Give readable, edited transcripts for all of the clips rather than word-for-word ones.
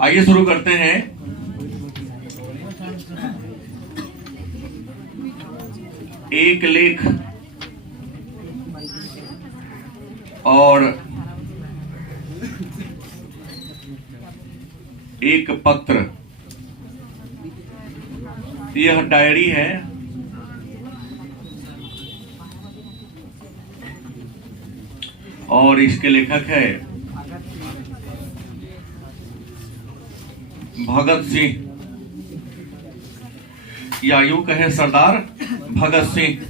आइए शुरू करते हैं। एक लेख और एक पत्र, यह डायरी है। और इसके लेखक है भगत सिंह, या यूं कहें सरदार भगत सिंह।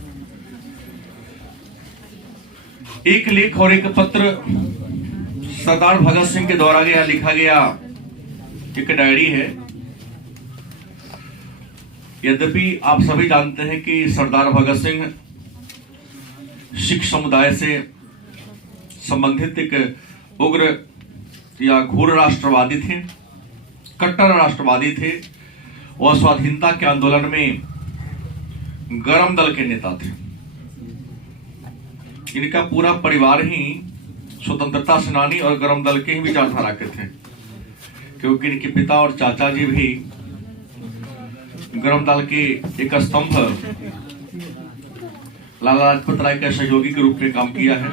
एक लेख और एक पत्र सरदार भगत सिंह के द्वारा लिखा गया एक डायरी है। यद्यपि आप सभी जानते हैं कि सरदार भगत सिंह सिख समुदाय से संबंधित एक उग्र या घोर राष्ट्रवादी थे, कट्टर राष्ट्रवादी थे और स्वाधीनता के आंदोलन में गरम दल के नेता थे। इनका पूरा परिवार ही स्वतंत्रता सेनानी और गरम दल के ही विचारधारा के थे, क्योंकि इनके पिता और चाचा जी भी गरम दल के एक स्तंभ लाला लाजपत राय के सहयोगी के रूप में काम किया है।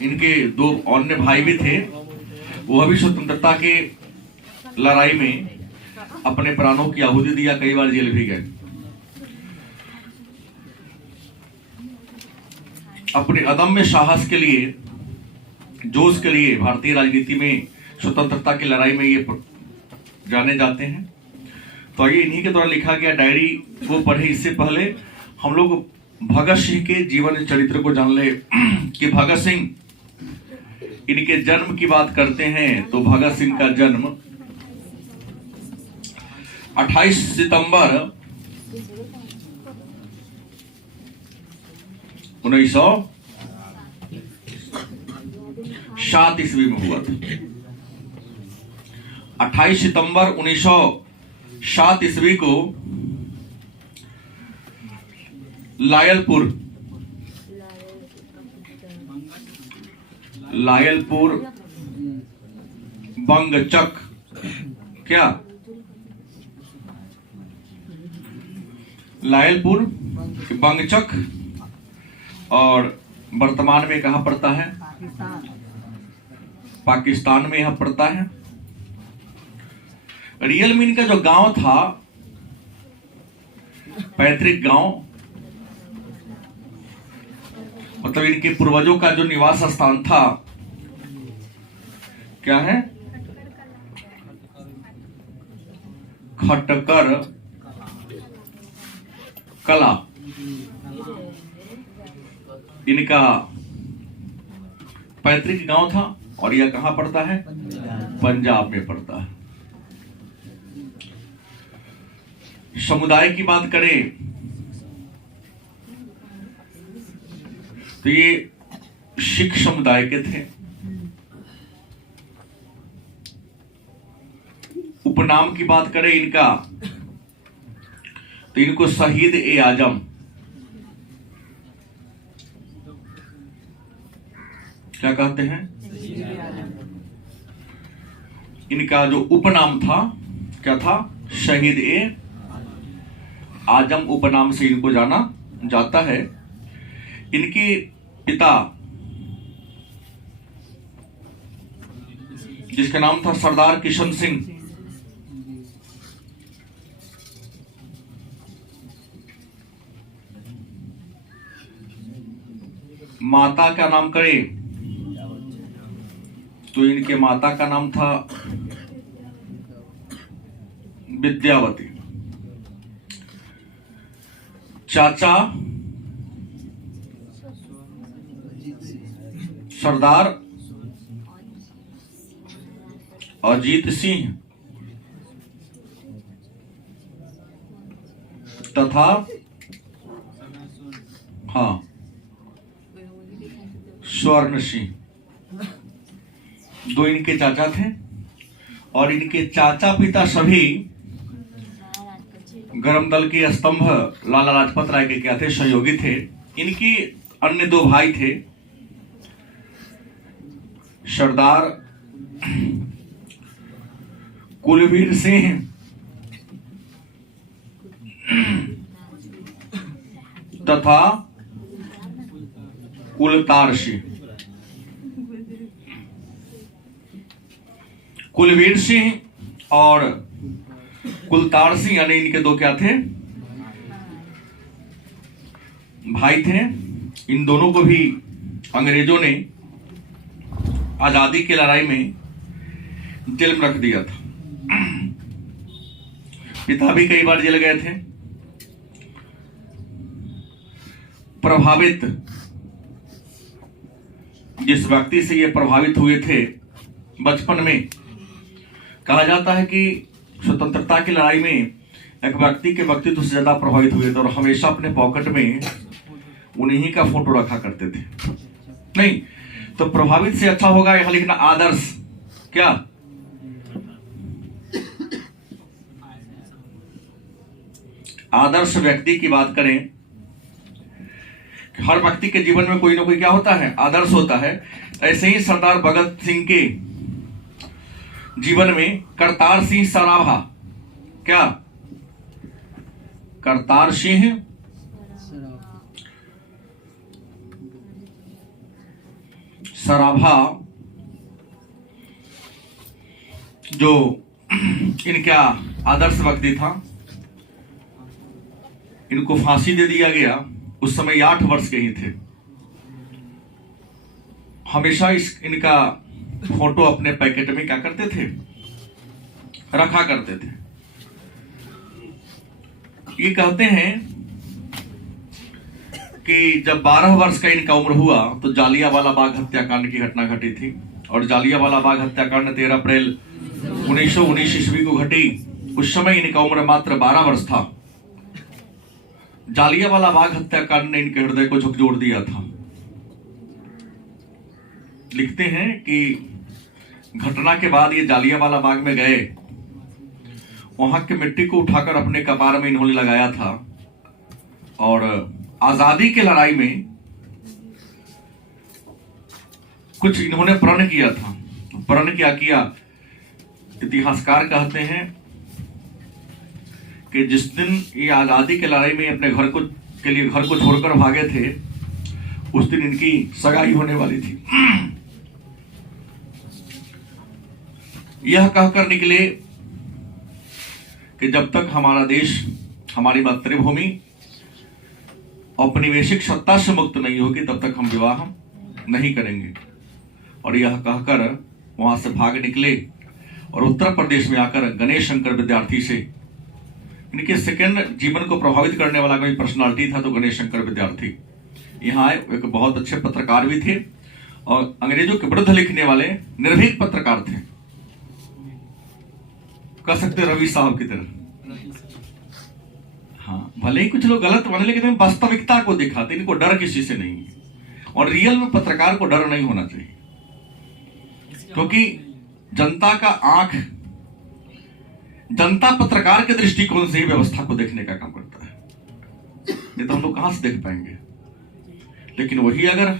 इनके दो अन्य भाई भी थे, वह भी स्वतंत्रता के लड़ाई में अपने प्राणों की आहुति दिया, कई बार जेल भी गए। अपने अदम्य साहस के लिए, जोश के लिए भारतीय राजनीति में स्वतंत्रता की लड़ाई में ये जाने जाते हैं। तो ये इन्हीं के द्वारा लिखा गया डायरी को पढ़े। इससे पहले हम लोग भगत सिंह के जीवन चरित्र को जान ले कि भगत सिंह, इनके जन्म की बात करते हैं तो भगत सिंह का जन्म 28 सितंबर 1907 ईस्वी में हुआ था। 28 सितंबर 1907 ईस्वी को लायलपुर बंगचक, क्या लायलपुर बंगचक, और वर्तमान में कहां पड़ता है? पाकिस्तान में यहां पड़ता है। रियल में इनका जो गांव था, पैतृक गांव, मतलब इनके पूर्वजों का जो निवास स्थान था, क्या है? खटकर कला इनका पैतृक गांव था। और यह कहां पड़ता है? पंजाब में पड़ता है। समुदाय की बात करें तो ये सिख समुदाय के थे। उपनाम की बात करें इनका तो इनको शहीद ए आजम, क्या कहते हैं? इनका जो उपनाम था, क्या था? शहीद ए आजम उपनाम से इनको जाना जाता है। इनके पिता, जिसका नाम था सरदार किशन सिंह, माता का नाम करें तो इनके माता का नाम था विद्यावती। चाचा सरदार अजीत सिंह तथा स्वर्ण सिंह, दो इनके चाचा थे। और इनके चाचा पिता सभी गरम दल के स्तंभ लाला लाजपत राय के क्या थे? सहयोगी थे। इनकी अन्य दो भाई थे, कुलवीर सिंह तथा कुलतार सिंह। कुलवीर सिंह और कुलतार सिंह यानी इनके दो क्या थे, भाई थे। इन दोनों को भी अंग्रेजों ने आजादी की लड़ाई में जेल में रख दिया था। पिता भी कई बार जेल गए थे। प्रभावित जिस व्यक्ति से ये प्रभावित हुए थे बचपन में, कहा जाता है कि स्वतंत्रता की लड़ाई में एक व्यक्ति के व्यक्तित्व से ज्यादा प्रभावित हुए थे और हमेशा अपने पॉकेट में उन्हीं का फोटो रखा करते थे। नहीं तो प्रभावित से अच्छा होगा यहां लिखना आदर्श। क्या आदर्श व्यक्ति की बात करें, हर व्यक्ति के जीवन में कोई ना कोई क्या होता है, आदर्श होता है। ऐसे ही सरदार भगत सिंह के जीवन में करतार सिंह सराभा, क्या करतार सिंह सराभा जो इनका आदर्श व्यक्ति था, इनको फांसी दे दिया गया। उस समय 8 वर्ष के ही थे। हमेशा इनका फोटो अपने पैकेट में क्या करते थे, रखा करते थे। ये कहते हैं कि जब 12 वर्ष का इनका उम्र हुआ तो जालियांवाला बाग हत्याकांड की घटना घटी थी। और जालियांवाला बाग हत्याकांड 13 अप्रैल 1919 ईस्वी को घटी। उस समय इनका उम्र मात्र 12 वर्ष था। जालियांवाला बाग हत्याकांड ने इनके हृदय को झकझोर दिया था। लिखते हैं कि घटना के बाद ये जालियांवाला बाग में गए, वहां की मिट्टी को उठाकर अपने कपार में इन्होंने लगाया था और आजादी की लड़ाई में कुछ इन्होंने प्रण किया था। प्रण क्या किया, इतिहासकार कहते हैं कि जिस दिन ये आजादी की लड़ाई में अपने घर को छोड़कर भागे थे, उस दिन इनकी सगाई होने वाली थी। यह कहकर निकले कि जब तक हमारा देश, हमारी मातृभूमि औपनिवेशिक सत्ता से मुक्त नहीं होगी तब तक हम विवाह नहीं करेंगे। और यह कहकर वहां से भाग निकले और उत्तर प्रदेश में आकर गणेश शंकर विद्यार्थी से, इनके सेकंड जीवन को प्रभावित करने वाला कोई पर्सनालिटी था तो गणेश शंकर विद्यार्थी यहाँ आए। एक बहुत अच्छे पत्रकार भी थे और अंग्रेजों के विरुद्ध लिखने वाले निर्भीक पत्रकार थे, कह सकते रवि साहब की तरह। हाँ, भले ही कुछ लोग गलत बने लेकिन वास्तविकता को दिखाते, इनको डर किसी से नहीं है। और रियल में पत्रकार को डर नहीं होना चाहिए, क्योंकि जनता का आंख, जनता पत्रकार के दृष्टिकोण से ही व्यवस्था को देखने का काम करता है। नहीं तो हम लोग कहां से देख पाएंगे। लेकिन वही अगर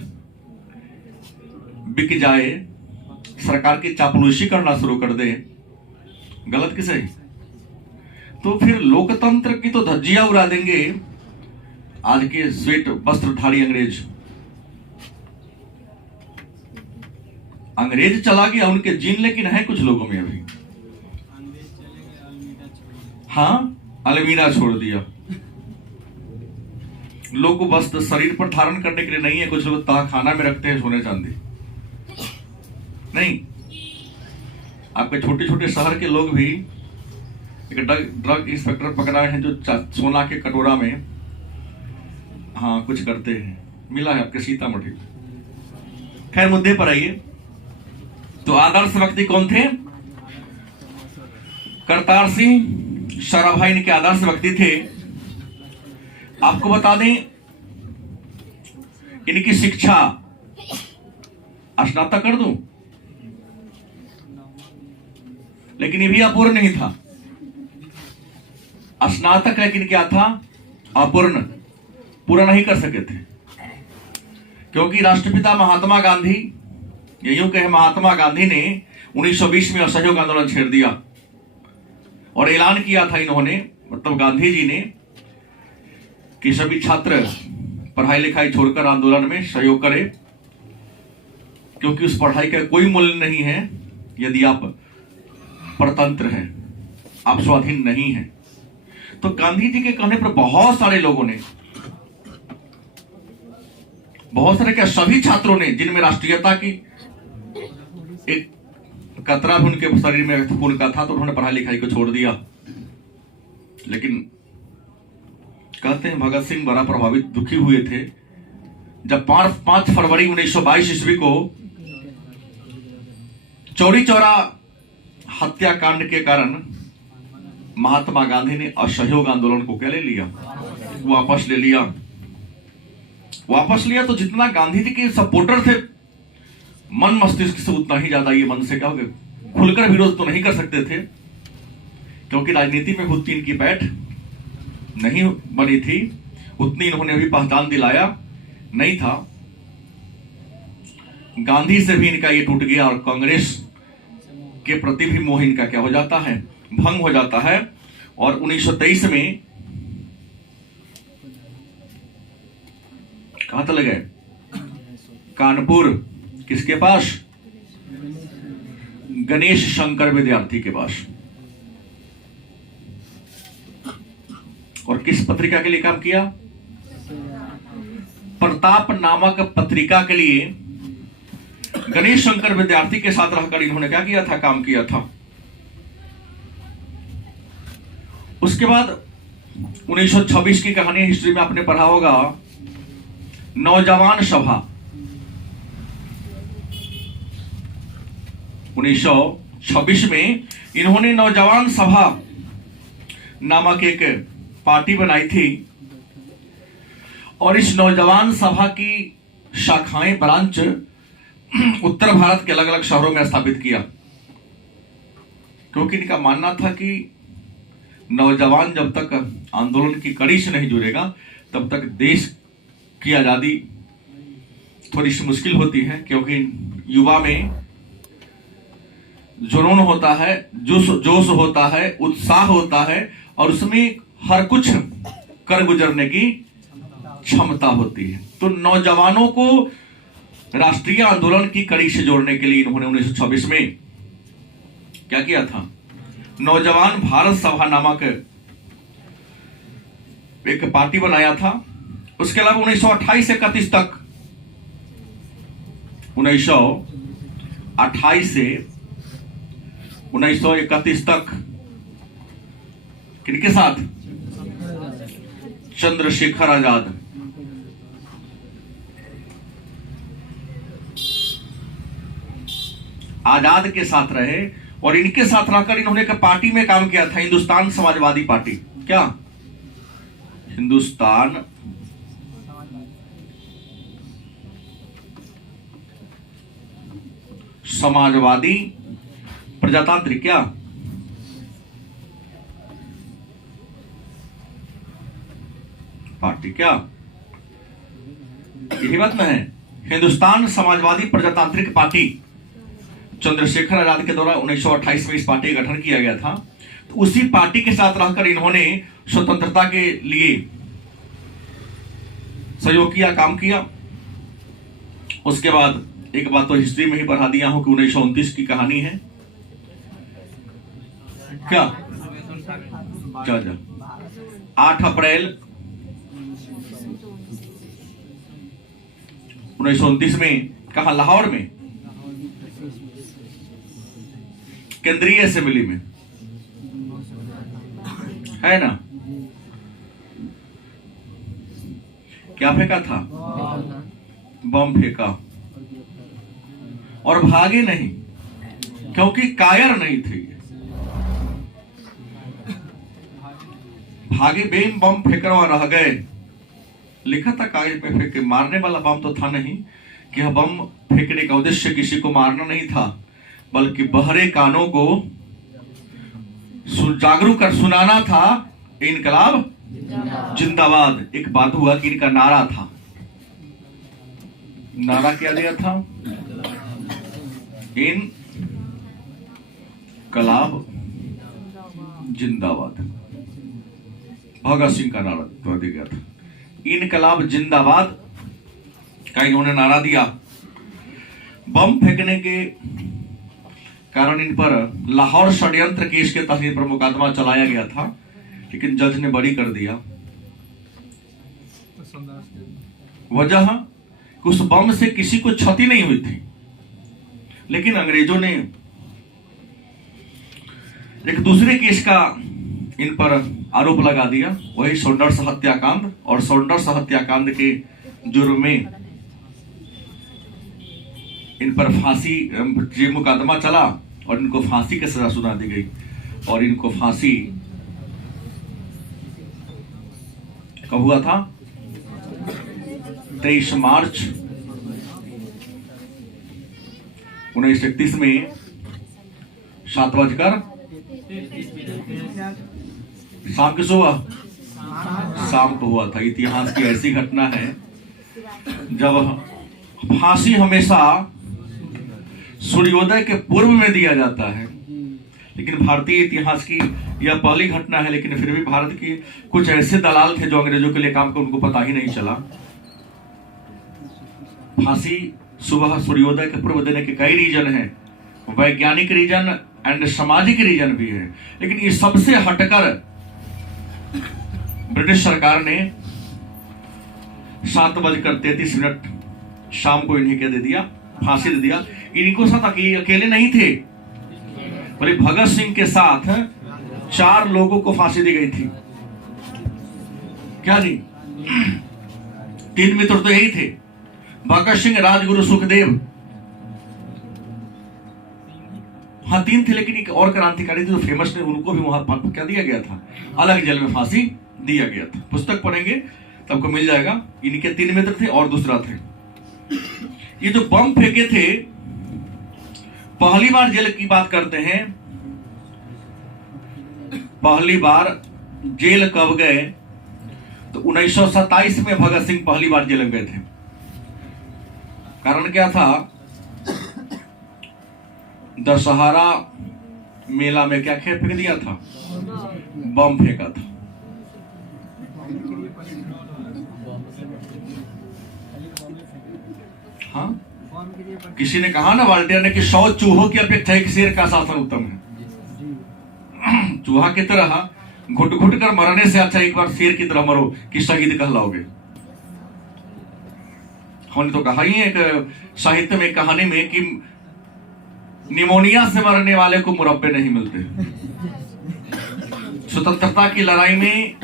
बिक जाए, सरकार की चापलूसी करना शुरू कर दे, गलत किसे, तो फिर लोकतंत्र की तो धज्जियां उड़ा देंगे आज के श्वेत वस्त्रधारी अंग्रेज। अंग्रेज चला गया, उनके जीन लेकिन है कुछ लोगों में अभी। हाँ, अलमीरा छोड़ दिया। लोग को बस शरीर पर धारण करने के लिए नहीं है, कुछ लोग तहखाना में रखते हैं सोने चांदी। नहीं, आपके छोटे छोटे शहर के लोग भी एक ड्रग इंस्पेक्टर पकड़ाए हैं जो सोना के कटोरा में हाँ कुछ करते हैं, मिला है आपके सीतामढ़ी। खैर मुद्दे पर आइए। तो आदर्श व्यक्ति कौन थे? करतार सिंह सराभा इनके आदर्श व्यक्ति थे। आपको बता दें इनकी शिक्षा, स्नातक कर दूं, लेकिन ये भी अपूर्ण नहीं था। स्नातक लेकिन क्या था? अपूर्ण, पूरा नहीं कर सके थे, क्योंकि राष्ट्रपिता महात्मा गांधी, यूं कहे महात्मा गांधी ने 1920 में असहयोग आंदोलन छेड़ दिया और ऐलान किया था इन्होंने, मतलब गांधी जी ने, कि सभी छात्र पढ़ाई लिखाई छोड़कर आंदोलन में सहयोग करें, क्योंकि उस पढ़ाई का कोई मूल्य नहीं है यदि आप परतंत्र हैं, आप स्वाधीन नहीं हैं। तो गांधी जी के कहने पर बहुत सारे लोगों ने, बहुत सारे क्या, सभी छात्रों ने, जिनमें राष्ट्रीयता की एक कतरा भी उनके शरीर में खून का था, तो उन्होंने पढ़ाई लिखाई को छोड़ दिया। लेकिन कहते हैं भगत सिंह बड़ा प्रभावित, दुखी हुए थे जब 5 फरवरी 1922 ईस्वी को चौरी चौरा हत्याकांड के कारण महात्मा गांधी ने असहयोग आंदोलन को क्या ले लिया, वापस ले लिया। वापस लिया तो जितना गांधी जी के सपोर्टर थे मन मस्तिष्क से, उतना ही ज्यादा ये मन से क्या हो गया, खुलकर विरोध तो नहीं कर सकते थे, क्योंकि राजनीति में खुद इनकी बैठ नहीं बनी थी, उतनी इन्होंने अभी पहचान दिलाया नहीं था। गांधी से भी इनका ये टूट गया और कांग्रेस के प्रति भी मोह इनका क्या हो जाता है, भंग हो जाता है। और 1923 में कहां चले गए, कानपुर, किसके पास, गणेश शंकर विद्यार्थी के पास। और किस पत्रिका के लिए काम किया, प्रताप नामक पत्रिका के लिए गणेश शंकर विद्यार्थी के साथ रहकर इन्होंने क्या किया था, काम किया था। उसके बाद 1926 की कहानी हिस्ट्री में आपने पढ़ा होगा, नौजवान सभा। 1926 में इन्होंने नौजवान सभा नामक एक पार्टी बनाई थी, और इस नौजवान सभा की शाखाएं, ब्रांच उत्तर भारत के अलग अलग शहरों में स्थापित किया, क्योंकि इनका मानना था कि नौजवान जब तक आंदोलन की कड़ी से नहीं जुड़ेगा तब तक देश की आजादी थोड़ी सी मुश्किल होती है, क्योंकि युवा में जुनून होता है, जोश होता है, उत्साह होता है, और उसमें हर कुछ कर गुजरने की क्षमता होती है। तो नौजवानों को राष्ट्रीय आंदोलन की कड़ी से जोड़ने के लिए इन्होंने 1926 में क्या किया था, नौजवान भारत सभा नामक एक पार्टी बनाया था। उसके अलावा 1928 से 31 तक, 1928 से 1931 तक किनके साथ, चंद्रशेखर आजाद, आजाद के साथ रहे, और इनके साथ रहकर इन्होंने एक पार्टी में काम किया था, हिंदुस्तान समाजवादी पार्टी। क्या, हिंदुस्तान समाजवादी प्रजातांत्रिक, क्या, पार्टी, क्या, यही बात में है, हिंदुस्तान समाजवादी प्रजातांत्रिक पार्टी। चंद्रशेखर आजाद के द्वारा 1928 में इस पार्टी का गठन किया गया था। तो उसी पार्टी के साथ रहकर इन्होंने स्वतंत्रता के लिए सहयोग किया, काम किया। उसके बाद एक बात तो हिस्ट्री में ही पढ़ा दिया हूं कि 1929 की कहानी है, क्या, 8 अप्रैल 1929 में, कहा, लाहौर में, केंद्रीय असेंबली में, है ना, क्या फेंका था, बम फेंका, और भागे नहीं, क्योंकि कायर नहीं थे, भागे बेम, बम फेंकर वहां रह गए। लिखा था कागज पे फेंक के, मारने वाला बम तो था नहीं, कि यह बम फेंकने का उद्देश्य किसी को मारना नहीं था, बल्कि बहरे कानों को जागरूक कर सुनाना था, इनकलाब जिंदाबाद। एक बात हुआ कि इनका नारा था, नारा क्या दिया था, इनकलाब जिंदाबाद, भगत सिंह का नारा दिया गया था। इनकलाब जिंदाबाद का इन्होंने नारा दिया। बम फेंकने के कारण इन पर लाहौर षड्यंत्र केस के तहत पर मुकदमा चलाया गया था, लेकिन जज ने बरी कर दिया। वजह उस बम से किसी को क्षति नहीं हुई थी, लेकिन अंग्रेजों ने एक दूसरे केस का इन पर आरोप लगा दिया, वही सौंडर्स हत्याकांड। और सौंडर्स हत्याकांड के जुर्म में इन पर फांसी, ये मुकदमा चला और इनको फांसी की सजा सुना दी गई। और इनको फांसी कब हुआ था? 23 मार्च 1931 में 7 बजकर शाम की सुबह शाम को हुआ था। इतिहास की ऐसी घटना है जब फांसी हमेशा सूर्योदय के पूर्व में दिया जाता है, लेकिन भारतीय इतिहास की यह पहली घटना है। लेकिन फिर भी भारत की कुछ ऐसे दलाल थे जो अंग्रेजों के लिए काम कर, उनको पता ही नहीं चला। फांसी सुबह सूर्योदय के पूर्व देने के कई रीजन हैं, वैज्ञानिक रीजन एंड सामाजिक रीजन भी है, लेकिन इस सबसे हटकर ब्रिटिश सरकार ने 7:33 शाम को इन्हें क्या दे दिया? फांसी दे दिया। इनको साथ अकेले नहीं थे, बोले भगत सिंह के साथ 4 लोगों को फांसी दी गई थी। क्या जी? 3 मित्र तो यही थे, भगत सिंह, राजगुरु, सुखदेव। हाँ 3 थे, लेकिन एक और क्रांतिकारी थे जो फेमस थे, उनको भी वहां क्या दिया गया था? अलग जेल में फांसी दिया गया था। पुस्तक पढ़ेंगे तो आपको मिल जाएगा। इनके 3 मित्र थे और दूसरा थे। ये जो बम फेंके थे, पहली बार जेल की बात करते हैं। पहली बार जेल कब गए? तो 1927 में भगत सिंह पहली बार जेल गए थे। कारण क्या था? दशहरा मेला में क्या फेंक दिया था? बम फेंका था। हाँ, किसी ने कहा ना, वाल्टेयर ने, कि 100 चूहों की अपेक्षा एक शेर का शासन उत्तम है। चूहा की तरह घुट घुट कर मरने से अच्छा एक बार शेर की तरह मरो कि शहीद कहलाओगे। हमने तो कहा ही है एक साहित्य में, कहानी में, कि निमोनिया से मरने वाले को मुरब्बे नहीं मिलते। स्वतंत्रता की लड़ाई में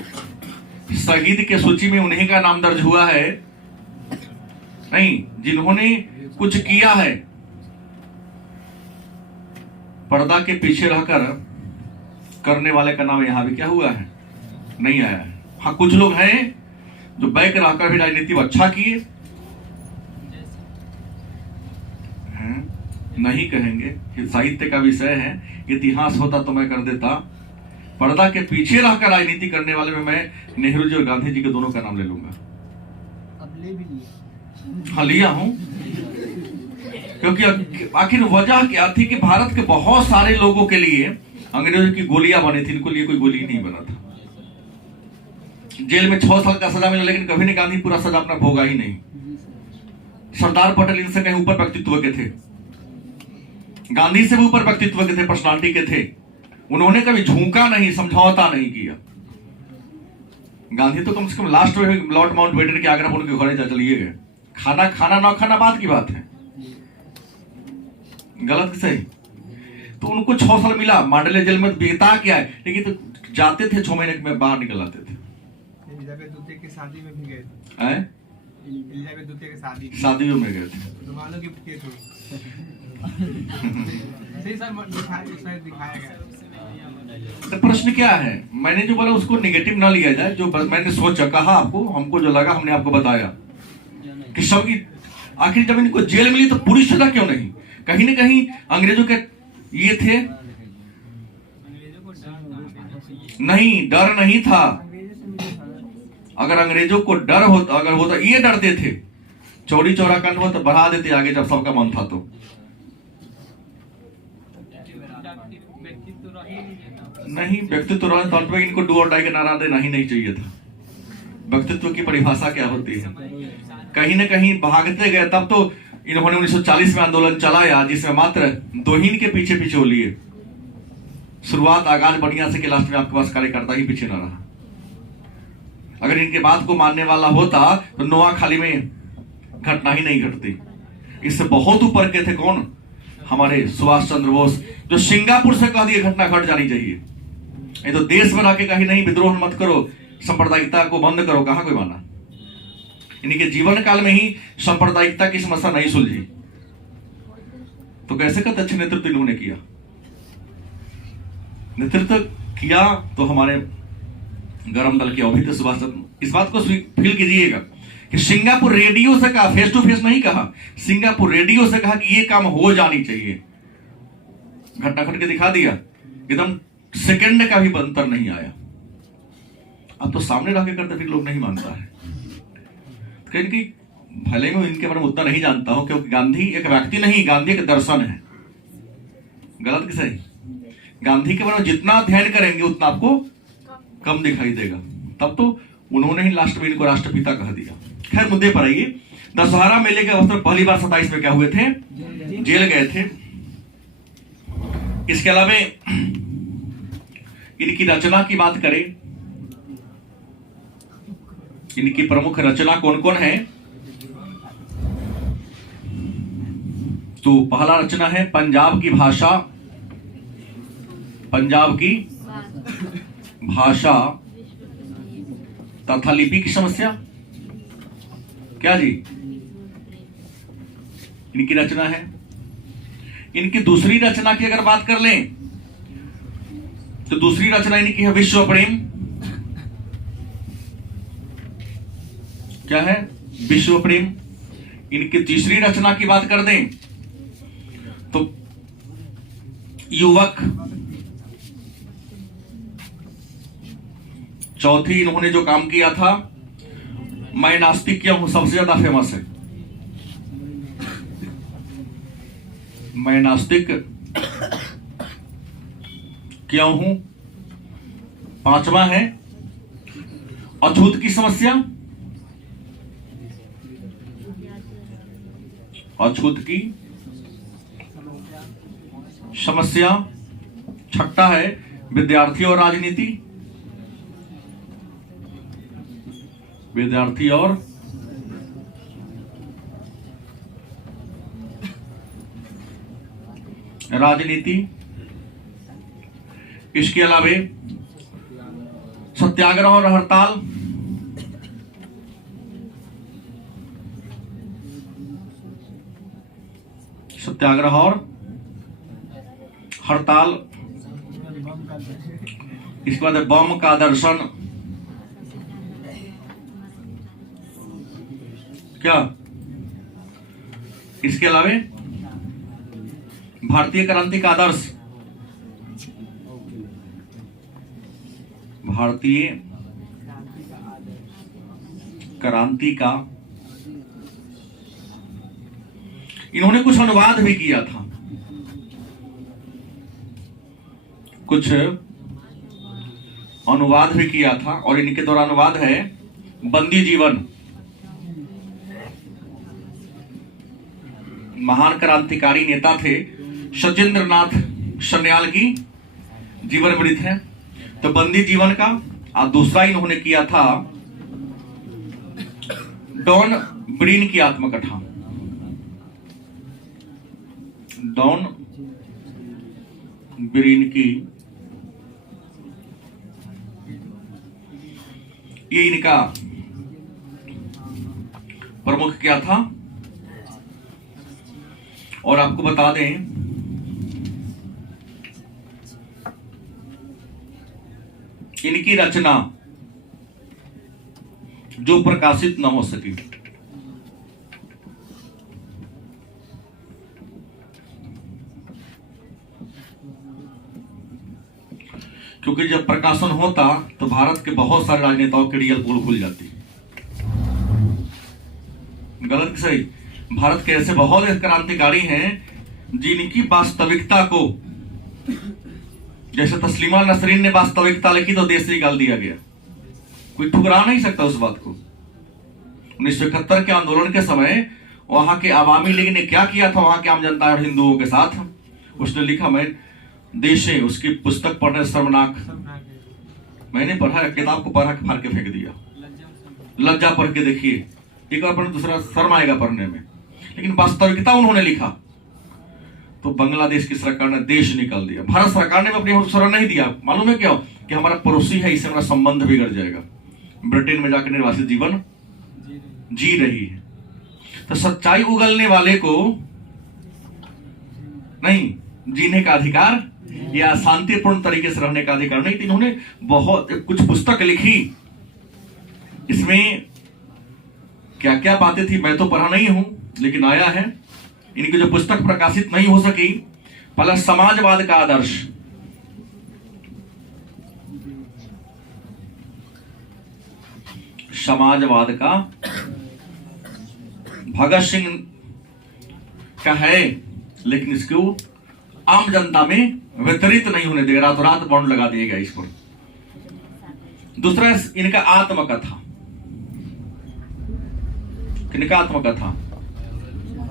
शहीद के सूची में उन्हीं का नाम दर्ज हुआ है नहीं, जिन्होंने कुछ किया है। पर्दा के पीछे रहकर करने वाले का नाम यहां भी क्या हुआ है? नहीं आया है। हाँ, कुछ लोग हैं जो बैक रहकर भी राजनीति में अच्छा किए हैं, नहीं कहेंगे, साहित्य का विषय है। इतिहास होता तो मैं कर देता। पर्दा के पीछे रहकर राजनीति करने वाले में मैं नेहरू जी और गांधी जी के दोनों का नाम ले लूंगा। अब ले भी लिया। हाँ, लिया हूं, क्योंकि आखिर वजह क्या थी कि भारत के बहुत सारे लोगों के लिए अंग्रेजों की गोलियां बनी थी, इनको लिए कोई गोली नहीं बना था। जेल में 6 साल का सजा मिला, लेकिन कभी ने गांधी पूरा सजा अपना भोगा ही नहीं। सरदार पटेल इनसे कहीं ऊपर व्यक्तित्व के थे, गांधी से भी ऊपर व्यक्तित्व के थे, पर्सनालिटी के थे। उन्होंने कभी झूका नहीं, समझौता नहीं किया। गांधी तो कम से कम लास्ट में लॉर्ड माउंटबेटन के आगरा उनके घरे जा चलिए गए। खाना खाना ना खाना बात की बात है, गलत कि सही? तो उनको 6 साल मिला। मांडले जेल में बीता क्या है, लेकिन तो जाते थे 6 महीने में बाहर निकल आते थे। एलिजाबेथ दूते की शादी में भी गए थे। एलिजाबेथ दूते की शादियों में गए थे। रुमालों की बुके थे। सही सर दिखाया गया। तो प्रश्न क्या है? मैंने जो बोला उसको नेगेटिव ना लिया जाए। जो मैंने सोचा, कहा आपको, हमको जो लगा हमने आपको बताया कि सब आखिर जब इनको जेल मिली तो पूरी सजा क्यों नहीं? कहीं ना कहीं अंग्रेजों के ये थे नहीं, डर नहीं था। अगर अंग्रेजों को डर होता, अगर होता, ये डरते थे, चौरी चौरा कांड हुआ तो बढ़ा देते आगे जब सबका मन था तो। नहीं, व्यक्तित्व रहने तौर पर इनको डू और डाई का नारा देना ही नहीं चाहिए था। व्यक्तित्व की परिभाषा क्या होती है? कहीं ना कहीं भागते गए, तब तो इन्होंने 1940 में आंदोलन चलाया जिसमें मात्र 2 ही के पीछे पीछे हो लिए। शुरुआत आगाज बढ़िया से कि लास्ट में आपके पास कार्यकर्ता ही पीछे न रहा। अगर इनके बात को मानने वाला होता तो नोआखाली में घटना ही नहीं घटती। इससे बहुत ऊपर के थे कौन? हमारे सुभाष चंद्र बोस, जो सिंगापुर से कह दिए घटना घट जानी चाहिए। ये तो देश में आके कहीं नहीं, विद्रोह मत करो, सांप्रदायिकता को बंद करो, कहां कोई माना? इनके जीवन काल में ही सांप्रदायिकता की समस्या नहीं सुलझी, तो कैसे कहते अच्छे नेतृत्व इन्होंने किया? नेतृत्व किया तो हमारे गरम दल के अभी सुभाष चंद्र। इस बात को फील कीजिएगा कि सिंगापुर रेडियो से कहा, फेस टू फेस नहीं कहा, सिंगापुर रेडियो से कहा कि ये काम हो जानी चाहिए। घटना घट के दिखा दिया, एकदम सेकंड का भी अंतर नहीं आया। अब तो सामने रह के करते फिर लोग नहीं मानता है। कहीं कि भले मैं इनके बारे में उतना नहीं जानता हूं, क्योंकि गांधी एक व्यक्ति नहीं, गांधी एक दर्शन है। गलत कि सही? गांधी के बारे में जितना अध्ययन करेंगे उतना आपको कम दिखाई देगा। तब तो उन्होंने ही लास्ट में इनको राष्ट्रपिता कह दिया। खैर, मुद्दे पर आइए। दशहरा मेले के अवसर पहली बार 27 में क्या हुए थे? जेल गए थे। इसके अलावा इनकी रचना की बात करें, इनकी प्रमुख रचना कौन कौन है? तो पहला रचना है पंजाब की भाषा, पंजाब की भाषा तथा लिपि की समस्या। क्या जी? इनकी रचना है। इनकी दूसरी रचना की अगर बात कर लें तो दूसरी रचना इनकी है विश्व प्रेम। क्या है? विश्व प्रेम। इनकी तीसरी रचना की बात कर दें तो युवक। चौथी इन्होंने जो काम किया था, मैं नास्तिक क्यों हूं, सबसे ज्यादा फेमस है। मैं नास्तिक क्यों हूं। पांचवा है अछूत की समस्या, अछूत की समस्या। छठा है विद्यार्थी और राजनीति, विद्यार्थी और राजनीति। इसके अलावा सत्याग्रह और हड़ताल, सत्याग्रह और हड़ताल। इसके बाद बम का दर्शन। क्या? इसके अलावा भारतीय क्रांति का आदर्श, भारतीय क्रांति का। इन्होंने कुछ अनुवाद भी किया था, कुछ अनुवाद भी किया था, और इनके द्वारा अनुवाद है बंदी जीवन। महान क्रांतिकारी नेता थे, सचिंद्र नाथ सन्याल की जीवन वृत्त है, तो बंदी जीवन का। और दूसरा इन्होंने किया था डॉन ब्रीन की आत्मकथा, डॉन ब्रीन की। ये इनका प्रमुख क्या था। और आपको बता दें इनकी रचना जो प्रकाशित न हो सकी, क्योंकि जब प्रकाशन होता तो भारत के बहुत सारे राजनेताओं की रियल पोल खुल जाती। गलत कि सही? भारत के ऐसे बहुत क्रांतिकारी हैं जिनकी वास्तविकता को जैसे तस्लीमा नसरीन ने वास्तविकता लिखी तो देश से निकाल दिया गया, कोई ठुकरा नहीं सकता उस बात को। 1971 के आंदोलन के समय वहां के आवामी लीग ने क्या किया था वहां के आम जनता और हिंदुओं के साथ, उसने लिखा, मैं देश है, उसकी पुस्तक पढ़ने शर्मनाक, मैंने पढ़ा, किताब को पढ़ा फाड़ के फेंक दिया। लज्जा पढ़ के देखिए, एक बार पढ़ने दूसरा शर्म आएगा पढ़ने में, लेकिन वास्तविकता उन्होंने लिखा। तो बांग्लादेश की सरकार ने देश निकाल दिया, भारत सरकार ने अपनी शरण नहीं दिया। मालूम है क्यों? कि हमारा पड़ोसी है, इससे हमारा संबंध बिगड़ जाएगा। ब्रिटेन में जाकर निर्वासित जीवन जी रही है। तो सच्चाई उगलने वाले को नहीं जीने का अधिकार या शांतिपूर्ण तरीके से रहने का अधिकार नहीं। इन्होंने बहुत कुछ पुस्तक लिखी, इसमें क्या क्या बातें थी मैं तो पढ़ा नहीं हूं, लेकिन आया है। इनकी जो पुस्तक प्रकाशित नहीं हो सकी, पहला समाजवाद का आदर्श, समाजवाद का भगत सिंह का है, लेकिन इसको आम जनता में वितरित नहीं होने देगा, रातों रात बॉन्ड लगा दिएगा इस पर। दूसरा इनका आत्मकथा, किनका आत्मकथा?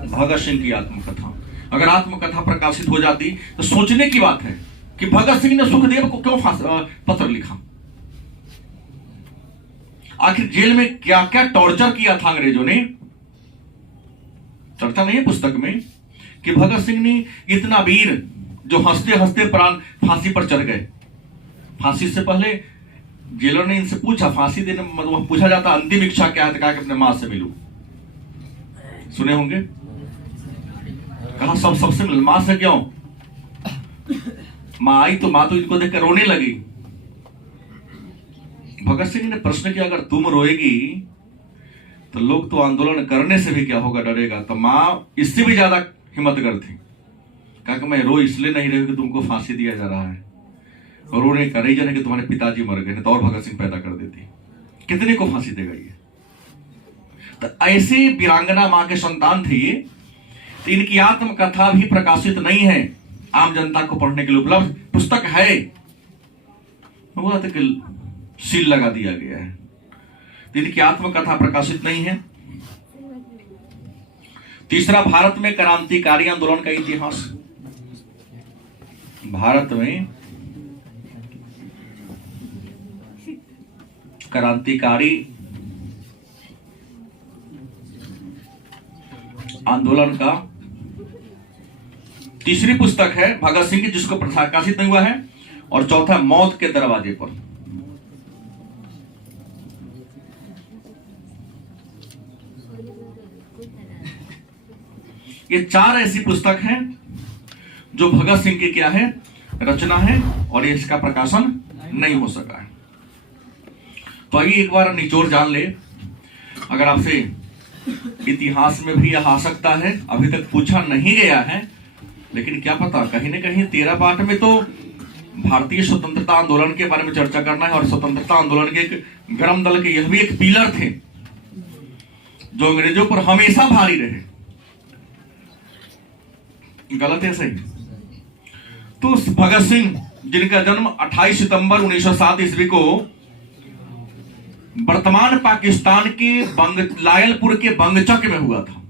भगत सिंह की आत्मकथा। अगर आत्मकथा प्रकाशित हो जाती तो सोचने की बात है कि भगत सिंह ने सुखदेव को क्यों पत्र लिखा, आखिर जेल में क्या क्या टॉर्चर किया था अंग्रेजों ने। चर्चा नहीं है पुस्तक में कि भगत सिंह ने इतना वीर जो हंसते हंसते प्राण फांसी पर चढ़ गए। फांसी से पहले जेलर ने इनसे पूछा, फांसी देने मतलब पूछा जाता अंतिम इच्छा क्या है, तो कहा कि अपने मां से मिलूं। सुने होंगे, कहा सबसे मिल, मां से क्यों? मां आई तो मां तो इनको देखकर रोने लगी। भगत सिंह ने प्रश्न किया, अगर तुम रोएगी तो लोग तो आंदोलन करने से भी क्या होगा, डरेगा। तो मां इससे भी ज्यादा हिम्मतगर थी, कहा कि मैं रो इसलिए नहीं रही कि तुमको फांसी दिया जा रहा है, और रोने का रीजन है कि तुम्हारे पिताजी मर गए, तो और भगत सिंह पैदा कर देती, कितने को फांसी देगा ये। तो ऐसे वीरांगना मां के संतान थी। तो इनकी आत्मकथा भी प्रकाशित नहीं है, आम जनता को पढ़ने के लिए उपलब्ध पुस्तक है, हुआ तो सील लगा दिया गया है। तो इनकी आत्मकथा प्रकाशित नहीं है। तीसरा, भारत में क्रांतिकारी आंदोलन का इतिहास। भारत में क्रांतिकारी आंदोलन का तीसरी पुस्तक है भगत सिंह की, जिसको प्रकाशित नहीं हुआ है, और चौथा मौत के दरवाजे पर। ये चार ऐसी पुस्तक हैं जो भगत सिंह की क्या है, रचना है, और इसका प्रकाशन नहीं हो सका है। तो आइए एक बार निचोड़ जान ले। अगर आपसे इतिहास में भी यह आ सकता है, अभी तक पूछा नहीं गया है, लेकिन क्या पता कहीं न कहीं 13 पाठ में तो भारतीय स्वतंत्रता आंदोलन के बारे में चर्चा करना है। और स्वतंत्रता आंदोलन के एक गर्म दल के यह भी एक पिलर थे जो अंग्रेजों पर हमेशा भारी रहे। गलत है सही? तो भगत सिंह, जिनका जन्म 28 सितंबर 1907 ईस्वी को वर्तमान पाकिस्तान के लायलपुर के बंगचक में हुआ था,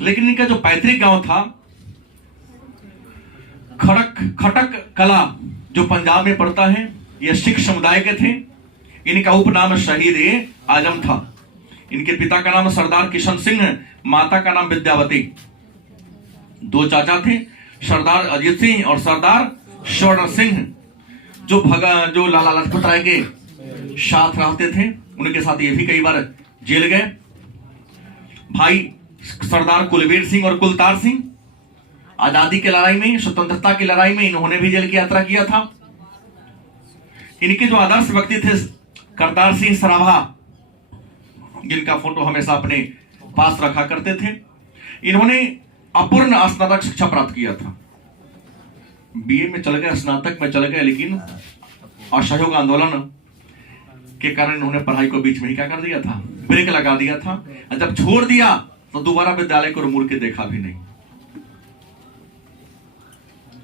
लेकिन इनका जो पैतृक गांव था खटक कला, जो पंजाब में पड़ता है, यह सिख समुदाय के थे। इनका उपनाम शहीद आजम था। इनके पिता का नाम सरदार किशन सिंह, माता का नाम विद्यावती। दो चाचा थे, सरदार अजीत सिंह और सरदार स्वर्ण सिंह, जो लाला लाजपत राय के साथ रहते थे। उनके साथ ये भी कई बार जेल गए। भाई सरदार कुलवीर सिंह और कुलतार सिंह आजादी की लड़ाई में, स्वतंत्रता की लड़ाई में इन्होंने भी जेल की यात्रा किया था। इनके जो आदर्श व्यक्ति थे करतार सिंह सराभा, जिनका फोटो हमेशा अपने पास रखा करते थे। इन्होंने अपूर्ण स्नातक शिक्षा प्राप्त किया था। बीए में चल गए, स्नातक में चल गए, लेकिन असहयोग आंदोलन के कारण इन्होंने पढ़ाई को बीच में ही क्या कर दिया था, ब्रेक लगा दिया था। और जब छोड़ दिया तो दोबारा विद्यालय को मुड़ के देखा भी नहीं।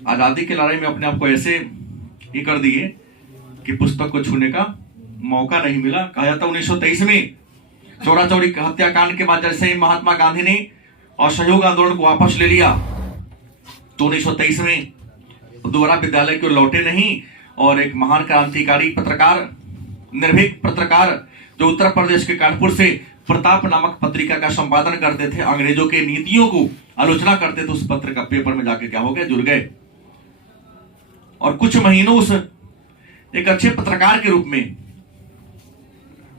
आजादी की लड़ाई में अपने आप को ऐसे ये कर दिए कि पुस्तक को छूने का मौका नहीं मिला। कहा जाता 1923 में चौरा चौरी हत्याकांड के बाद जैसे ही महात्मा गांधी ने असहयोग आंदोलन को वापस ले लिया, तो 1923 में दोबारा विद्यालय को लौटे नहीं और एक महान क्रांतिकारी पत्रकार, निर्भीक पत्रकार, जो उत्तर प्रदेश के कानपुर से प्रताप नामक पत्रिका का संपादन करते थे, अंग्रेजों के नीतियों को आलोचना करते थे, उस पत्र का पेपर में जाके क्या हो गए, जुड़ गए। और कुछ महीनों उस एक अच्छे पत्रकार के रूप में,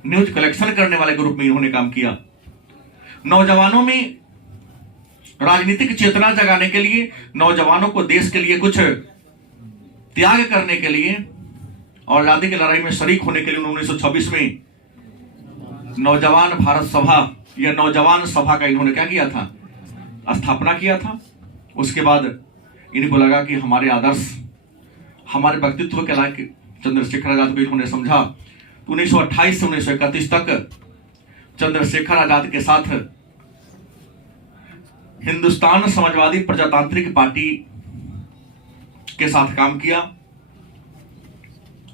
न्यूज कलेक्शन करने वाले के रूप में इन्होंने काम किया। नौजवानों में राजनीतिक चेतना जगाने के लिए, नौजवानों को देश के लिए कुछ त्याग करने के लिए और आजादी की लड़ाई में शरीक होने के लिए 1926 में नौजवान भारत सभा या नौजवान सभा का इन्होंने क्या किया था, स्थापना किया था। उसके बाद इनको लगा कि हमारे आदर्श, हमारे व्यक्तित्व के लायक चंद्रशेखर आजाद को इन्होंने समझा। तो 1928 से 1931 तक चंद्रशेखर आजाद के साथ हिंदुस्तान समाजवादी प्रजातांत्रिक पार्टी के साथ काम किया।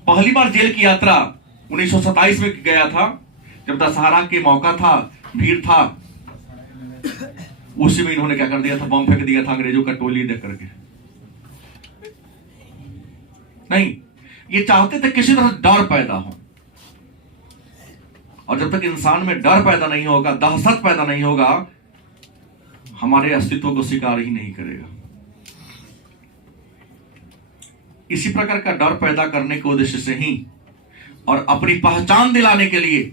पहली बार जेल की यात्रा 1927 में गया था, जब दशहरा के मौका था, भीड़ था, उसी में इन्होंने क्या कर दिया था, बम फेंक दिया था अंग्रेजों का टोली देख करके। नहीं, ये चाहते थे किसी तरह डर पैदा हो, और जब तक इंसान में डर पैदा नहीं होगा, दहशत पैदा नहीं होगा, हमारे अस्तित्व को स्वीकार ही नहीं करेगा। इसी प्रकार का डर पैदा करने के उद्देश्य से ही और अपनी पहचान दिलाने के लिए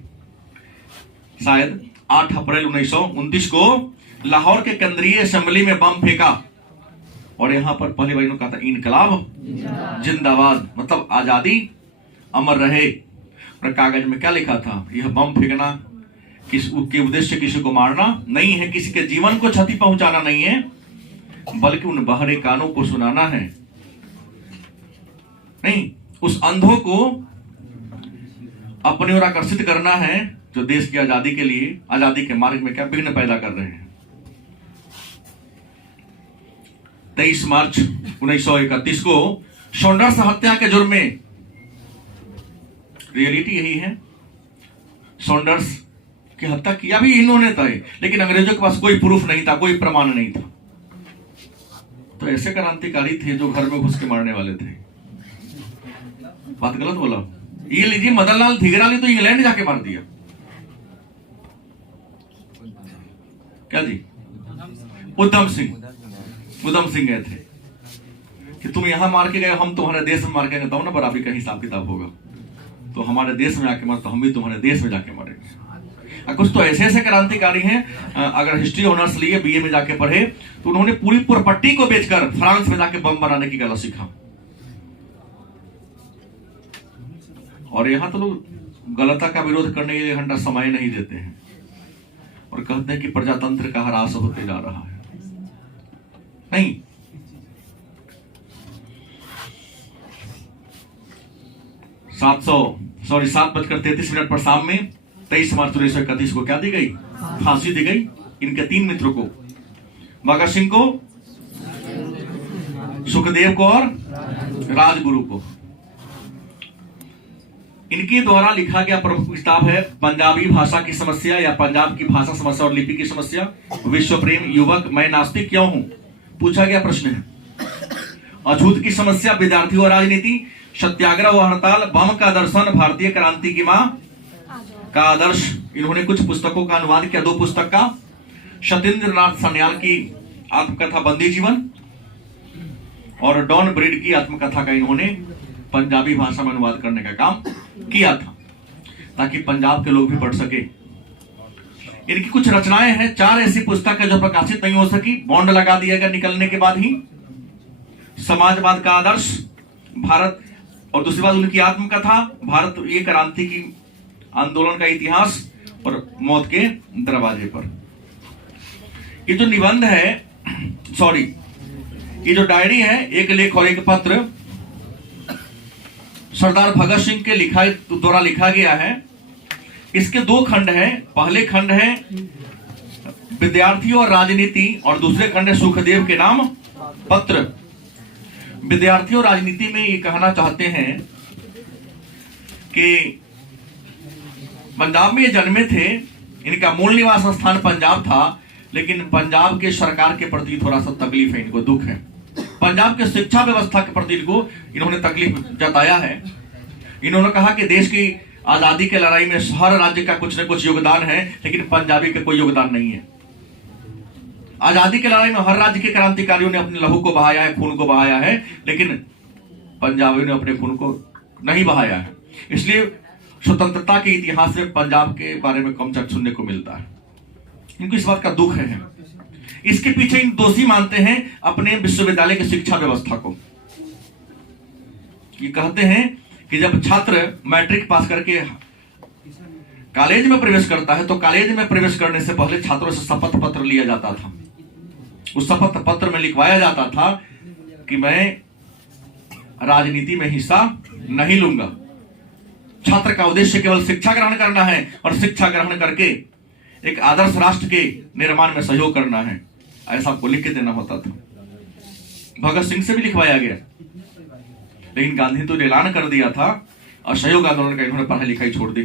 शायद 8 अप्रैल 1929 को लाहौर के केंद्रीय असेंबली में बम फेंका और यहां पर पहले भाई ने कहा था, इनकलाब जिंदाबाद, मतलब आजादी अमर रहे। और कागज में क्या लिखा था, यह बम फेंकना के उद्देश्य किसी को मारना नहीं है, किसी के जीवन को क्षति पहुंचाना नहीं है, बल्कि उन बहरे कानों को सुनाना है। नहीं, उस अंधों को अपनी ओर आकर्षित करना है जो देश की आजादी के लिए, आजादी के मार्ग में क्या विघ्न पैदा कर रहे हैं। 23 मार्च 1931 को सॉन्डर्स हत्या के जुर्म में, रियलिटी यही है, सॉन्डर्स की हत्या किया भी इन्होंने था, लेकिन अंग्रेजों के पास कोई प्रूफ नहीं था, कोई प्रमाण नहीं था। तो ऐसे क्रांतिकारी थे जो घर में घुस के मारने वाले थे। बात गलत बोला? ये लीजिए, मदन लाल धिगरा ने तो इंग्लैंड जाके मार दिया। क्या जी? उधम सिंह गए थे कि तुम यहां मार के गए, हम तुम्हारे देश में मार के गए, तब ना बराबरी का हिसाब किताब होगा। तो हमारे देश में आके मार, तो हम भी तुम्हारे देश में जाके मारेंगे। कुछ तो ऐसे ऐसे क्रांतिकारी हैं, अगर हिस्ट्री ऑनर्स लिए, बीए में जाके पढ़े, तो उन्होंने पूरी पुरपट्टी को बेचकर फ्रांस में जाके बम बनाने की कला सीखा। और यहां तो लोग गलता का विरोध करने के लिए घंटा समय नहीं देते हैं और कहते हैं कि प्रजातंत्र का ह्रास होते जा रहा है। नहीं, 7:33 पर शाम में 23 मार्च 1931 को क्या दी गई? फांसी दी गई इनके 3 मित्रों को, भगत सिंह को, सुखदेव को और राजगुरु को। इनके द्वारा लिखा गया प्रमुख किताब है पंजाबी भाषा की समस्या या पंजाब की भाषा समस्या और लिपि की समस्या, विश्व प्रेम, युवक, मैं नास्तिक क्यों हूं, पूछा गया प्रश्न है। अछूत की समस्या, विद्यार्थी और राजनीति, सत्याग्रह व हड़ताल, बम का दर्शन, भारतीय क्रांति की मां का आदर्श। इन्होंने कुछ पुस्तकों का अनुवाद किया, 2 पुस्तक का, सत्येंद्र नाथ सान्याल की आत्मकथा बंदी जीवन और डॉन ब्रीड की आत्मकथा का इन्होंने पंजाबी भाषा में अनुवाद करने का काम किया था, ताकि पंजाब के लोग भी पढ़ सके। इनकी कुछ रचनाएं हैं, 4 ऐसी पुस्तक है जो प्रकाशित नहीं हो सकी, बॉन्ड लगा दिया गया निकलने के बाद ही। समाजवाद का आदर्श, भारत, और दूसरी बात उनकी आत्मकथा, भारत ये क्रांति की आंदोलन का इतिहास और मौत के दरवाजे पर। ये जो निबंध है, सॉरी, ये जो डायरी है, एक लेख और एक पत्र, सरदार भगत सिंह के द्वारा लिखा गया है। इसके 2 खंड हैं। पहले खंड है विद्यार्थी और राजनीति और दूसरे खंड है सुखदेव के नाम पत्र। विद्यार्थियों राजनीति में ये कहना चाहते हैं कि पंजाब में ये जन्मे थे, इनका मूल निवास स्थान पंजाब था, लेकिन पंजाब के सरकार के प्रति थोड़ा सा तकलीफ है, इनको दुख है। पंजाब के शिक्षा व्यवस्था के प्रति इन्होंने तकलीफ जताया है। इन्होंने कहा कि देश की आजादी के लड़ाई में हर राज्य का कुछ न कुछ योगदान है, लेकिन पंजाबी का कोई योगदान नहीं है। आजादी की लड़ाई में हर राज्य के क्रांतिकारियों ने अपने लहू को बहाया है, खून को बहाया है, लेकिन पंजाबियों ने अपने खून को नहीं बहाया है। इसलिए स्वतंत्रता के इतिहास में पंजाब के बारे में कम चर्चा सुनने को मिलता है। इनको इस बात का दुख है। इसके पीछे इन दोषी मानते हैं अपने विश्वविद्यालय की शिक्षा व्यवस्था को। ये कहते हैं कि जब छात्र मैट्रिक पास करके कॉलेज में प्रवेश करता है तो कॉलेज में प्रवेश करने से पहले छात्रों से शपथ पत्र लिया जाता था। उस शपथ पत्र में लिखवाया जाता था कि मैं राजनीति में हिस्सा नहीं लूंगा। छात्र का उद्देश्य केवल शिक्षा ग्रहण करना है और शिक्षा ग्रहण करके एक आदर्श राष्ट्र के निर्माण में सहयोग करना है, ऐसा आपको लिख के देना होता था। भगत सिंह से भी लिखवाया गया, लेकिन गांधी तो ऐलान कर दिया था असहयोग आंदोलन का, इन्होंने पढ़ाई लिखाई छोड़ दी।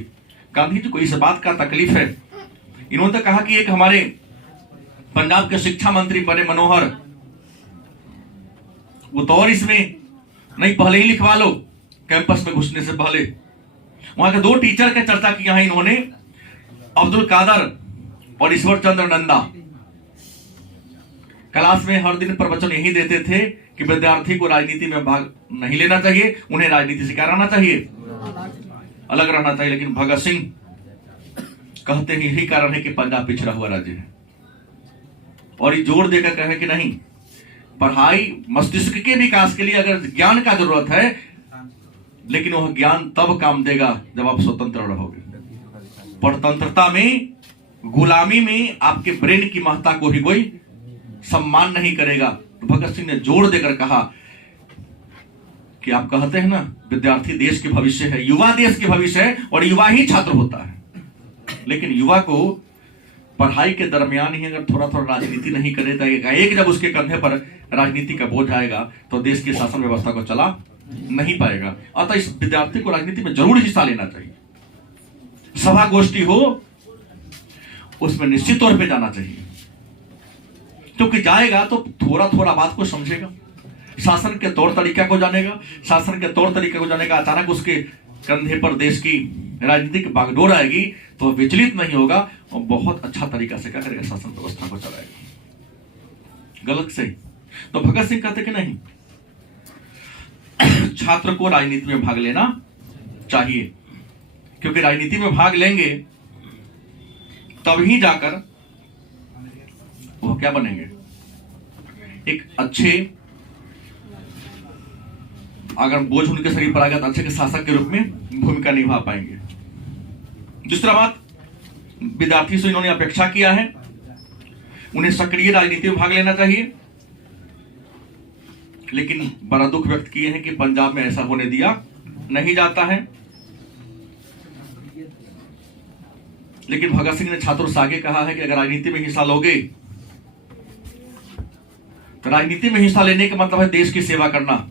गांधी जी को इस बात का तकलीफ है। इन्होंने तो कहा कि एक हमारे पंजाब के शिक्षा मंत्री बने मनोहर, वो तो और इसमें नहीं, पहले ही लिखवा लो कैंपस में घुसने से पहले। वहां के 2 टीचर की चर्चा की है इन्होंने, अब्दुल कादर और ईश्वर चंद्र नंदा। क्लास में हर दिन प्रवचन यही देते थे कि विद्यार्थी को राजनीति में भाग नहीं लेना चाहिए, उन्हें राजनीति से क्या रहना चाहिए, अलग रहना चाहिए। लेकिन भगत सिंह कहते हैं यही कारण है कि पंजाब पिछड़ा हुआ राज्य है, और ये जोर देकर कहे कि नहीं, पढ़ाई मस्तिष्क के विकास के लिए अगर ज्ञान का जरूरत है, लेकिन वह ज्ञान तब काम देगा जब आप स्वतंत्र रहोगे। परतंत्रता में, गुलामी में आपके ब्रेन की महत्ता को भी कोई सम्मान नहीं करेगा। तो भगत सिंह ने जोर देकर कहा कि आप कहते हैं ना विद्यार्थी देश के भविष्य है, युवा देश के भविष्य है, और युवा ही छात्र होता है। लेकिन युवा को पढ़ाई के दरमियान ही अगर थोड़ा थोड़ा राजनीति नहीं करे, एक जब उसके कंधे पर राजनीति का बोझ आएगा तो देश की शासन व्यवस्था को चला नहीं पाएगा। अतः इस विद्यार्थी को राजनीति में जरूर हिस्सा लेना चाहिए। सभा गोष्ठी हो उसमें निश्चित तौर पे जाना चाहिए, क्योंकि जाएगा तो थोड़ा थोड़ा बात को समझेगा, शासन के तौर तरीका को जानेगा। शासन के तौर तरीके को जानेगा, अचानक उसके कंधे पर देश की राजनीतिक बागडोर आएगी तो विचलित नहीं होगा और बहुत अच्छा तरीका से क्या करेगा, शासन व्यवस्था को चलाएगा। गलत सही? तो भगत सिंह कहते कि नहीं, छात्र को राजनीति में भाग लेना चाहिए, क्योंकि राजनीति में भाग लेंगे तब ही जाकर वो क्या बनेंगे, एक अच्छे, अगर बोझ उनके शरीर पर आ गया तो अच्छे के शासक के रूप में भूमिका निभा पाएंगे। दूसरा बात, विद्यार्थी से इन्होंने अपेक्षा किया है उन्हें सक्रिय राजनीति में भाग लेना चाहिए, लेकिन बड़ा दुख व्यक्त किए हैं कि पंजाब में ऐसा होने दिया नहीं जाता है। लेकिन भगत सिंह ने छात्रों से आगे कहा है कि अगर राजनीति में हिस्सा लोगे तो राजनीति में हिस्सा लेने का मतलब है देश की सेवा करना,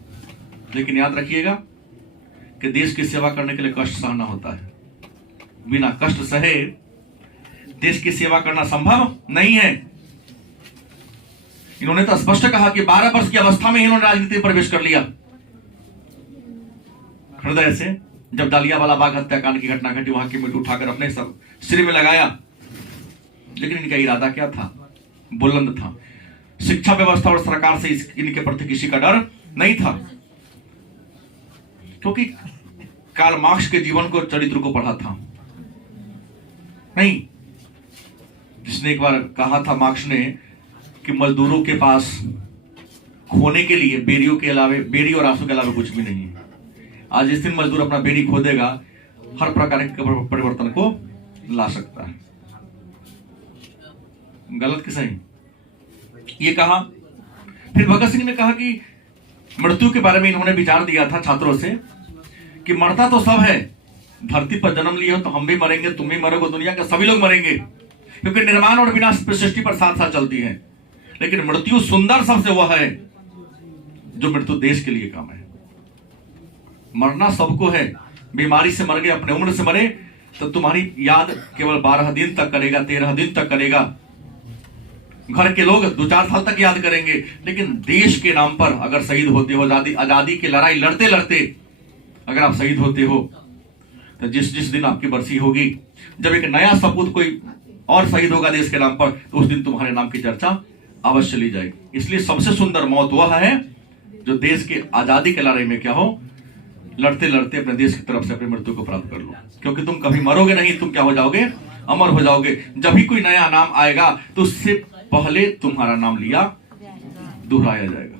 लेकिन याद रखिएगा कि देश की सेवा करने के लिए कष्ट सहना होता है। बिना कष्ट सहे देश की सेवा करना संभव नहीं है। इन्होंने तो स्पष्ट कहा कि 12 वर्ष की अवस्था में इन्होंने राजनीति में प्रवेश कर लिया। हृदय से जब जालियांवाला बाग हत्याकांड की घटना घटी, वहां की मिट्टी उठाकर अपने सब सिर में लगाया, लेकिन इनका इरादा क्या था, बुलंद था। शिक्षा व्यवस्था और सरकार से इनके प्रति किसी का डर नहीं था, क्योंकि कार्ल मार्क्स के जीवन को, चरित्र को पढ़ा था। नहीं, जिसने एक बार कहा था मार्क्स ने कि मजदूरों के पास खोने के लिए बेरियों के अलावे, बेरी और आंसू के अलावे कुछ भी नहीं है। आज इस दिन मजदूर अपना बेरी खो देगा, हर प्रकार के परिवर्तन को ला सकता है। गलत कि सही? ये कहा। फिर भगत सिंह ने कहा कि मृत्यु के बारे में इन्होंने विचार दिया था छात्रों से कि मरता तो सब है, धरती पर जन्म लिए हो तो हम भी मरेंगे, तुम भी मरोगे, दुनिया के सभी लोग मरेंगे, क्योंकि निर्माण और विनाश सृष्टि पर साथ साथ चलती है। लेकिन मृत्यु सुंदर सबसे वह है जो मृत्यु देश के लिए काम है। मरना सबको है, बीमारी से मर गए, अपने उम्र से मरे तो तुम्हारी याद केवल 12 दिन तक करेगा, 13 दिन तक करेगा। घर के लोग 2-4 साल तक याद करेंगे, लेकिन देश के नाम पर अगर शहीद होते हो, आजादी की लड़ाई लड़ते लड़ते अगर आप शहीद होते हो, तो जिस दिन आपकी बरसी होगी, जब एक नया सपूत कोई और शहीद होगा देश के नाम पर, तो उस दिन तुम्हारे नाम की चर्चा अवश्य ली जाएगी। इसलिए सबसे सुंदर मौत वह है जो देश की आजादी की लड़ाई में क्या हो, लड़ते लड़ते अपने देश की तरफ से अपनी मृत्यु को प्राप्त कर लो। क्योंकि तुम कभी मरोगे नहीं, तुम क्या हो जाओगे, अमर हो जाओगे। जब भी कोई नया नाम आएगा तो उससे पहले तुम्हारा नाम लिया दोहराया जाएगा।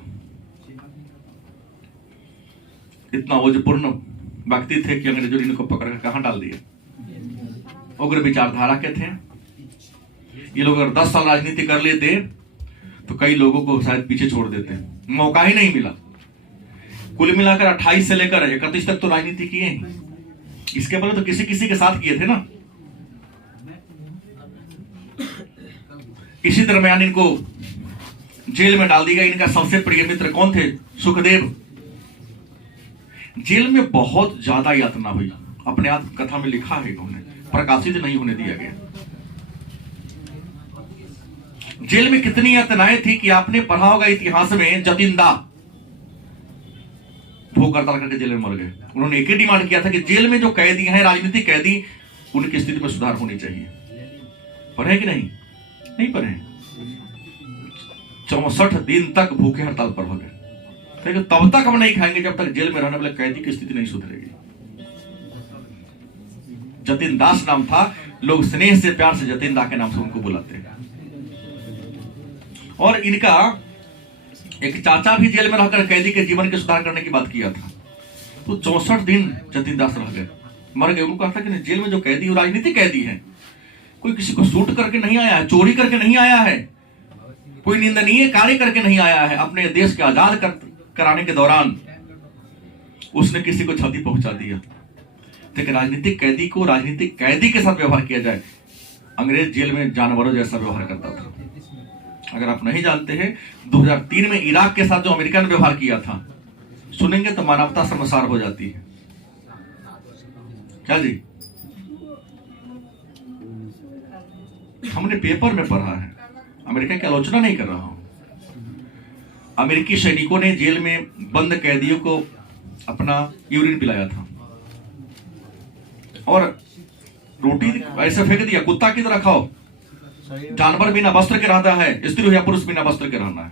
इतना ओजपूर्ण व्यक्ति थे कि अंग्रेजों ने इनको पकड़कर कहां डाल दिया। उग्र विचारधारा के थे ये लोग। अगर 10 साल राजनीति कर लेते तो कई लोगों को शायद पीछे छोड़ देते, मौका ही नहीं मिला। कुल मिलाकर 28 से लेकर 31 तक तो राजनीति किए ही। इसके पहले तो किसी किसी के साथ किए थे ना। इसी दरमियान इनको जेल में डाल दिया। इनका सबसे प्रिय मित्र कौन थे, सुखदेव। जेल में बहुत ज्यादा यातना हुई, अपने आत्मकथा में लिखा है इन्होंने, प्रकाशित नहीं होने दिया गया। जेल में कितनी यातनाएं थी कि आपने पढ़ा होगा इतिहास में, जतिंदा भूख हड़ताल करके जेल में मर गए। उन्होंने एक ही डिमांड किया था कि जेल में जो कैदी हैं, राजनीतिक कैदी, उनकी स्थिति में सुधार होनी चाहिए। पढ़े कि नहीं? नहीं पढ़े। 64 दिन तक भूखे हड़ताल पर हो गए। तब तक हम नहीं खाएंगे जब तक जेल में रहने वाले कैदी की स्थिति नहीं सुधरेगी। जतिन दास नाम था, लोग स्नेह से प्यार से जतिन दा के नाम से उनको बुलाते हैं। और इनका एक चाचा भी जेल में रहकर कैदी के जीवन के सुधार करने की बात किया था। तो 64 दिन जतिन दास रह गए, मर गए। उनको कहा था कि जेल में जो कैदी, राजनीतिक कैदी है, कोई किसी को शूट करके नहीं आया है, चोरी करके नहीं आया है, कोई निंदनीय कार्य करके नहीं आया है। अपने देश के आजाद कराने के दौरान उसने किसी को क्षति पहुंचा दिया। लेकिन राजनीतिक कैदी को राजनीतिक कैदी के साथ व्यवहार किया जाए। अंग्रेज जेल में जानवरों जैसा व्यवहार करता था। अगर आप नहीं जानते हैं, 2003 में इराक के साथ जो अमेरिका ने व्यवहार किया था, सुनेंगे तो मानवता शर्मसार हो जाती है। क्या जी? हमने पेपर में पढ़ा है, अमेरिका की आलोचना नहीं कर रहा हूं। अमेरिकी सैनिकों ने जेल में बंद कैदियों को अपना यूरिन पिलाया था और रोटी ऐसे फेंक दिया, कुत्ता की तरह खाओ। जानवर बिना वस्त्र के रहता है, स्त्री हो या पुरुष बिना वस्त्र के रहना है।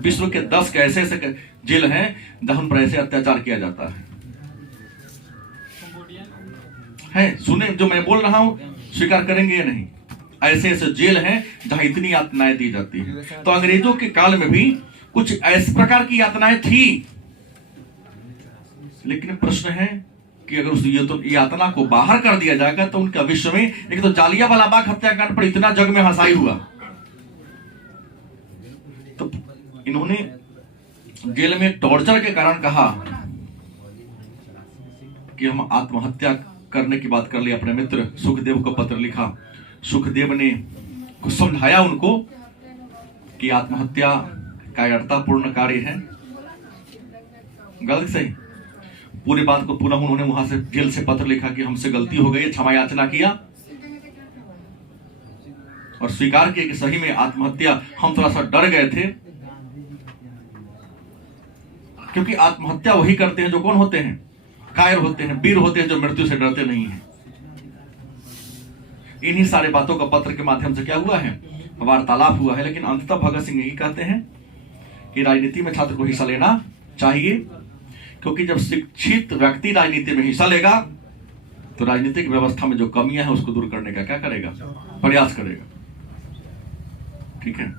विश्व के 10 ऐसे ऐसे जेल हैं जहां पर ऐसे अत्याचार किया जाता है। सुने जो मैं बोल रहा हूं, स्वीकार करेंगे या नहीं? ऐसे ऐसे जेल हैं जहां इतनी यातनाएं दी जाती है। तो अंग्रेजों के काल में भी कुछ इस प्रकार की यातनाएं थी। लेकिन प्रश्न है कि अगर उस यातना को बाहर कर दिया जाएगा तो उनका विश्व में, एक तो जालियांवाला बाग हत्याकांड पर इतना जग में हंसाई हुआ, तो इन्होंने जेल में टॉर्चर के कारण कहा कि हम आत्महत्या करने की बात कर ली। अपने मित्र सुखदेव को पत्र लिखा। सुखदेव ने कुछ समझाया उनको कि आत्महत्या कायरतापूर्ण कार्य है। गलत सही पूरी बात को पुनः उन्होंने वहां से जेल से पत्र लिखा कि हमसे गलती हो गई, क्षमा याचना किया और स्वीकार किया कि सही में आत्महत्या, हम थोड़ा सा डर गए थे। क्योंकि आत्महत्या वही करते हैं जो कौन होते हैं, कायर होते हैं, वीर होते हैं, जो मृत्यु से डरते नहीं हैं। इन्हीं सारे बातों का पत्र के माध्यम से क्या हुआ है, वार्तालाप हुआ है। लेकिन अंततः भगत सिंह यही कहते हैं कि राजनीति में छात्र को हिस्सा लेना चाहिए, क्योंकि जब शिक्षित व्यक्ति राजनीति में हिस्सा लेगा तो राजनीतिक व्यवस्था में जो कमियां हैं उसको दूर करने का क्या करेगा, प्रयास करेगा। ठीक है।